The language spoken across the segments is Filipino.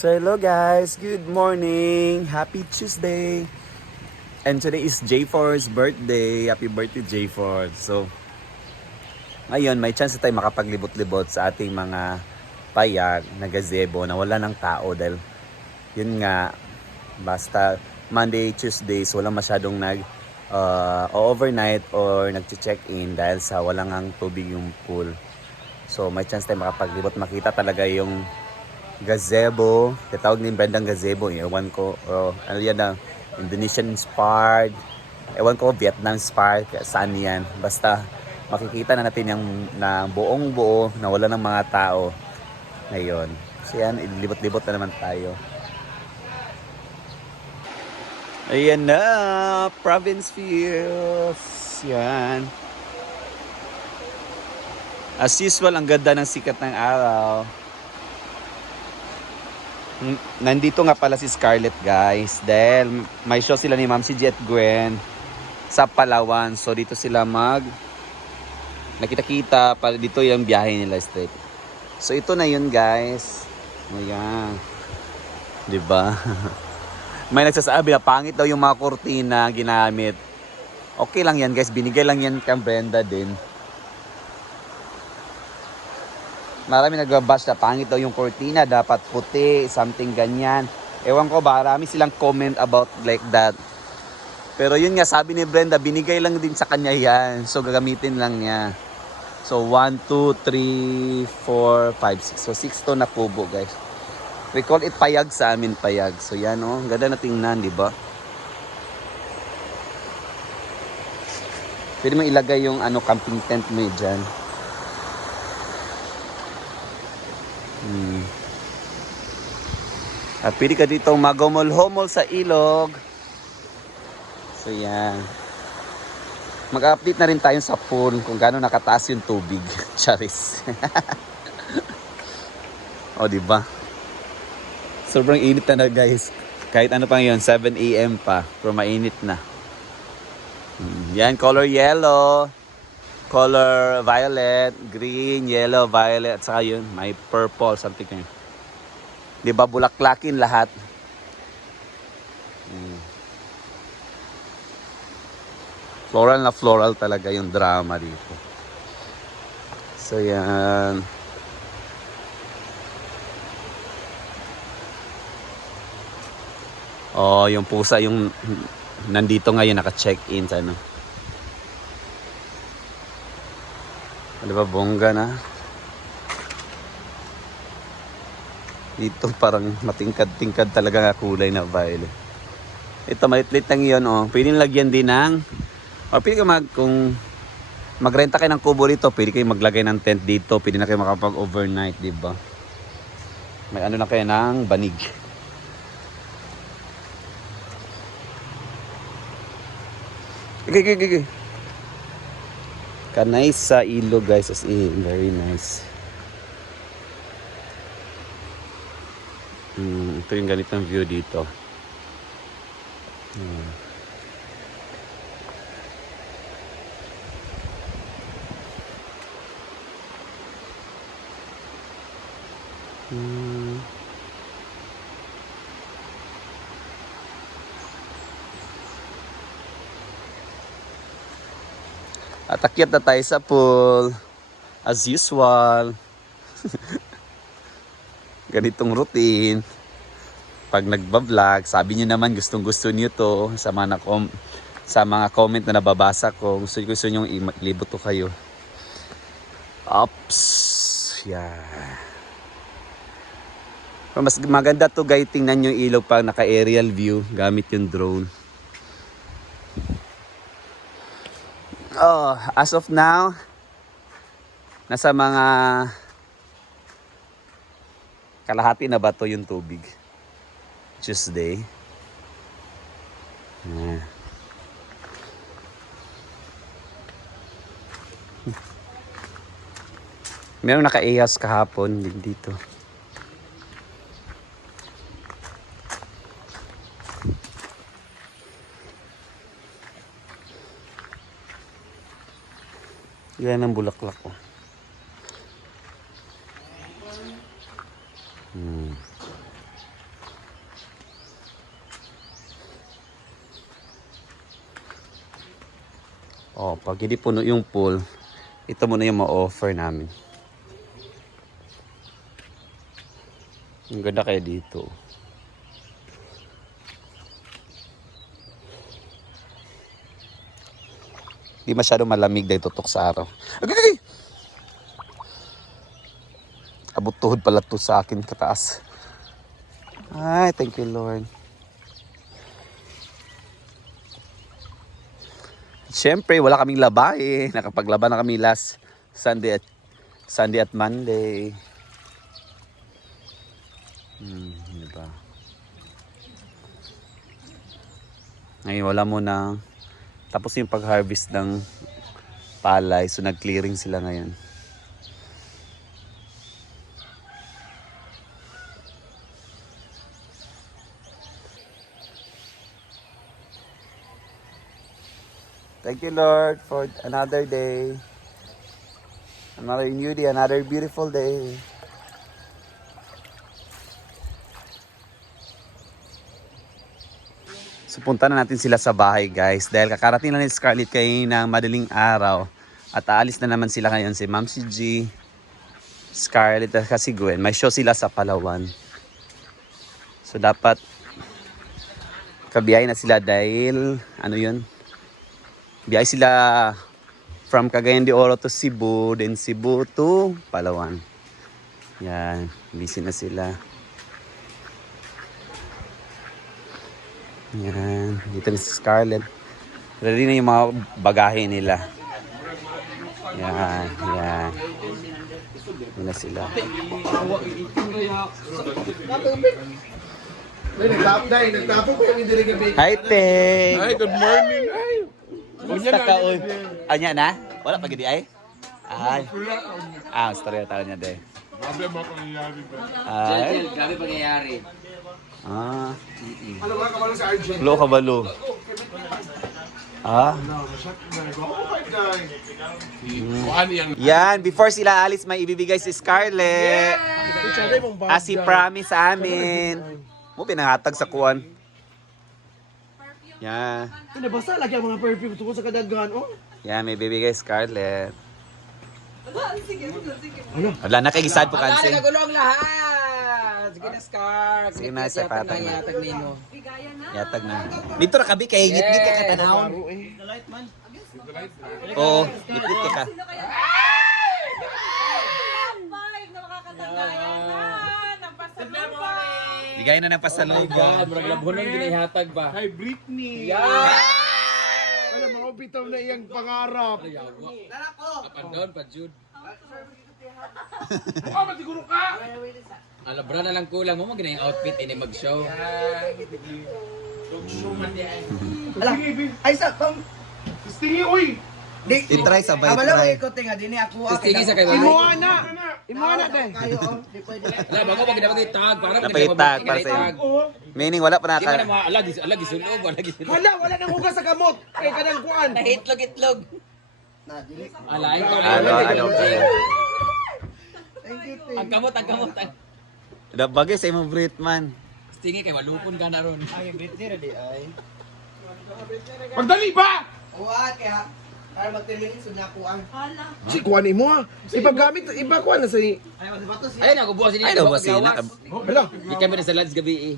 So hello guys, good morning, happy Tuesday. And today is J4's birthday. Happy birthday J4. So ngayon may chance na tayo makapaglibot-libot sa ating mga payag na gazebo na wala ng tao dahil yun nga basta Monday, Tuesdays walang masyadong overnight or nag-check-in dahil sa walang ang tubig yung pool. So may chance tayo makapaglibot, makita talaga yung gazebo, tatawag ni Brendang gazebo, ewan ko, ano yan na, Indonesian inspired, ewan ko, Vietnam inspired, saan yan, basta makikita na natin yung na buong buo na wala ng mga tao ngayon. So yan, ilibot-libot na naman tayo. Ayan na, Province Fields, yan. As usual, ang ganda ng sikat ng araw. Nandito nga pala si Scarlett guys dahil may show sila ni Ma'am si Jet Gwen sa Palawan. So dito sila nakita-kita para dito yung biyahe nila straight. So ito na yun guys. Ayan. Diba? May nagsasabi na pangit daw yung mga kurtina ginamit. Okay lang yan guys. Binigay lang yan kay Brenda din. Marami nagbabash na pangit daw yung cortina, dapat puti, something ganyan. Ewan ko, marami silang comment about like that. Pero yun nga, sabi ni Brenda, binigay lang din sa kanya yan. So gagamitin lang niya. So 1, 2, 3, 4, 5, 6. So 6 to na kubo guys. We call it payag sa amin, payag. So yan oh, ganda na tingnan, di ba? Pwede mo ilagay yung camping tent mo dyan. At pwede ka dito magomol-homol sa ilog. So yan. Mag-update na rin tayo sa pool kung gaano nakataas yung tubig. Charis. O diba? Sobrang init na guys. Kahit ano pang yun, 7 AM pa. Pero mainit na. Yan, color yellow. Color violet, green, yellow, violet. At saka yun, may purple, something yun. Diba bulaklakin lahat? Floral na floral talaga yung drama dito. So yan. Oh, yung pusa yung nandito ngayon naka-check-in sa ano. Diba bongga na? Dito parang matingkad-tingkad talaga nga kulay na violet. Ito malitlit lang yun oh. Pwede lagyan din ng o pwede ka kung magrenta kayo ng kubo dito, pwede kayo maglagay ng tent dito, pwede na kayo makapag-overnight, di ba? May ano na kayo ng banig. Okay. Kanay sa ilog guys, as in, very nice. Ito yung ganitong view dito. At akyat na tayo sa pool. As usual. Ganitong routine. Pag nagbablog, sabi niyo naman gustong-gusto niyo to sa mga comment na nababasa ko. Gusto niyo ilibot to kayo. Ops. Yeah. Mas maganda to guys, tingnan yung ilog pag naka-aerial view gamit yung drone. Oh, as of now, nasa mga kalahati na ba to yung tubig? Tuesday. Merong naka-EAS kahapon din dito. Yan ang bulaklak ko. Oh, pag hindi puno yung pool, ito muna yung ma-offer namin. Ang ganda kayo dito. Di masyado malamig dahil tutok sa araw. Agay! Abot tuhod pala to sa akin kataas. Ay, thank you Lord. Siyempre, wala kaming laba eh. Nakapaglaba na kami last Sunday at Monday. Diba? Ngayon wala mo na. Tapos yung pag-harvest ng palay. So nag-clearing sila ngayon. Thank you Lord for another day. Another new day, another beautiful day. So punta na natin sila sa bahay guys dahil kakarating lang ni Scarlett kayo ng madaling araw at aalis na naman sila ngayon si Ma'am si G, Scarlett at si Gwen. May show sila sa Palawan. So dapat kabiyay na sila dahil ano yun? Biyay sila from Cagayan de Oro to Cebu, then Cebu to Palawan. Yan, busy na sila. Yan, dito na si Scarlett. Ready na yung mga bagahe nila. Yan, yan. Yan na sila. Hi, Teng! Hi, good morning. Ay, Kumusta ka, oy? Anya na? Wala pa gidi ay? Ay. Storya taon niya de. grabe mo pangyayari ba? Ay. Grabe pangyayari. Ah. Ano ba kabalo sa RJ? Lo kabalo. Ah. Oh my God. Kuhan yang Yan, before sila alis may ibibigay si Scarlett. As he promise sa amin. Mo pinahatag sa kuwan. Yan. Nabasa lagi ang mga perfume tungkol sa kadaghan, oh. Yan, may bibigay Scarlett. Wala na kay gisad po Wala kansi. na kagulo ang lahat. Sige na, Scar. Sige na, sa patag na. Yatag nino. Yatag na. Dito ra kabi kay ngit-ngit ka katanawon. Oo, ngit-ngit ka. Bigay na ng pasalubong. Murag labon ang ginihatag ba? Hi Britney. Ano, mga bitaw na iyang pangarap. Up and down pa, Jude. Oh, matiguro ka. Alabra na lang kulang mo, maganda yung outfit ini mag-show. Ala, ay sa pam. Stingy, uy. I-try sabay, Abala mo try. ikot nga din ako. Sige sa kayo. Imuha na. Imuha na din. Kayo, oh. Di pwede. Ala, bago pag napagitag, parang Napagitag, para sa'yo. Meaning wala pa Di ba na naka... mga alagi sulog, alagi sulog. Wala nang hugas sa kamot. Kay kanang kuan. Itlog. Alain ka. Ano. Thank you, Ang kamot. Bagay sa imong Britman. Stingy kay walupon ka na ron. Ay, Britney na di ay. Magdali ba? Uwat kaya. Para magtirmin sa nakuan. Si kuan imo ah. Ipagamit, iba kuan na sa Ayun, ako buwas ini. Ay, daw ba sina? Hala. Di kami na sa lads gabi eh.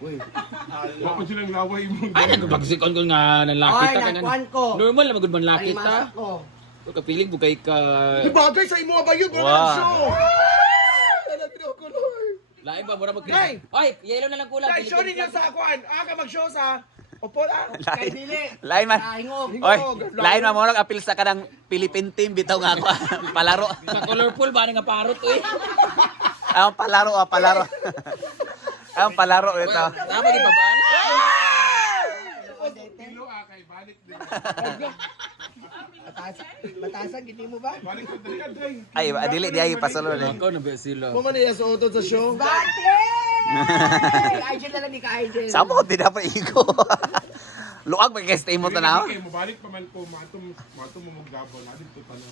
Wala ko silang laway mo. Ay, nagpagsikon ko nga nalakit Ay, ka ka nakuan ko. Normal na magud man Ay, lakit ta. masak ko. So kapiling bugay ka. Ibagay sa imo ba yun? Wow. Show. Talagang color. Lain ba mura mag Nay! Ay, yellow na lang kulang. Dai, show ninyo sa kuan. Ka mag-show sa. Opo ah. Kay dili. Lain man. Hingog. Oy, lain man mo apil sa kanang Philippine team bitaw nga ako. Palaro. Ka colorful ba nga parot oy. Ang palaro. Ang palaro ito. Tama di pa ba? Kilo kay balik din. Batasan, gini mo ba? Balik ko dali aday. Ay, dili di ay pasalo ni. Ako na ba sila? Mo man iya sa auto sa show. Bate! Idol na lang ni ka-idol. Samo ko tidak pa igo. Luag ba guys mo tanaw? Kay mo balik pa man ko matum mo magdabo na dito tanan.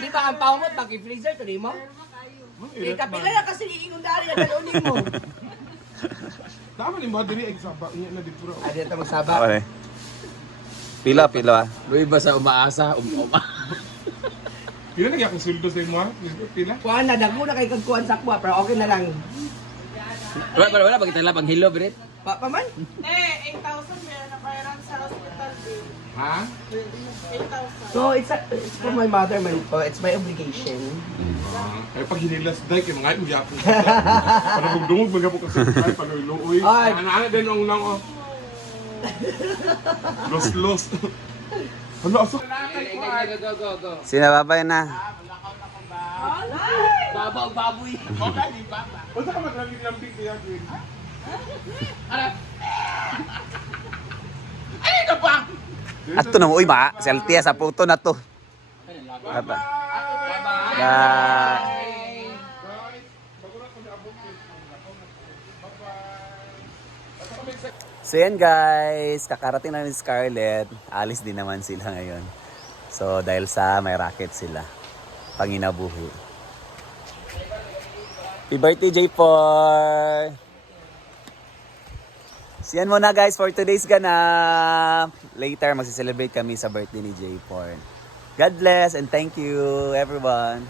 Di ba ang pawmot pag-freezer to di mo? Eh, kapila na kasi iingon dali ang dalunin mo. Tama ni mo diri eksaba niya na dito. Adi ito magsaba. Okay. Pila, pila. Luy ba sa umaasa? Pila lagi akong sweldo sa imo ha? Pila? Kuha na, dago na kay kagkuhan sa kuha, pero okay na lang. Wala, pag itala pang hilo, Brit. Paman? Eh, 8,000 meron na bayaran sa hospital bill. Ha? 8,000. So, it's for my mother, it's my obligation. Ay pag hinilas day kay mga uya ko. Para magdungog mga po kasi ay pag luoy. Ay. Ana din ang lang oh. Los. Ano aso? Go. Sinababay na. Babaw, baboy. Basta ka maglambing-lambing kaya Gwen. Ato na mo, uy ba? Selfie sa puto na to. Ata. Bye. So yan guys, kakarating na ni Scarlett. Alis din naman sila ngayon. So dahil sa may racket sila. Panginabuhi. Happy birthday J4! So yan muna guys for today's ganap. Later magsi-celebrate kami sa birthday ni J4. God bless and thank you everyone.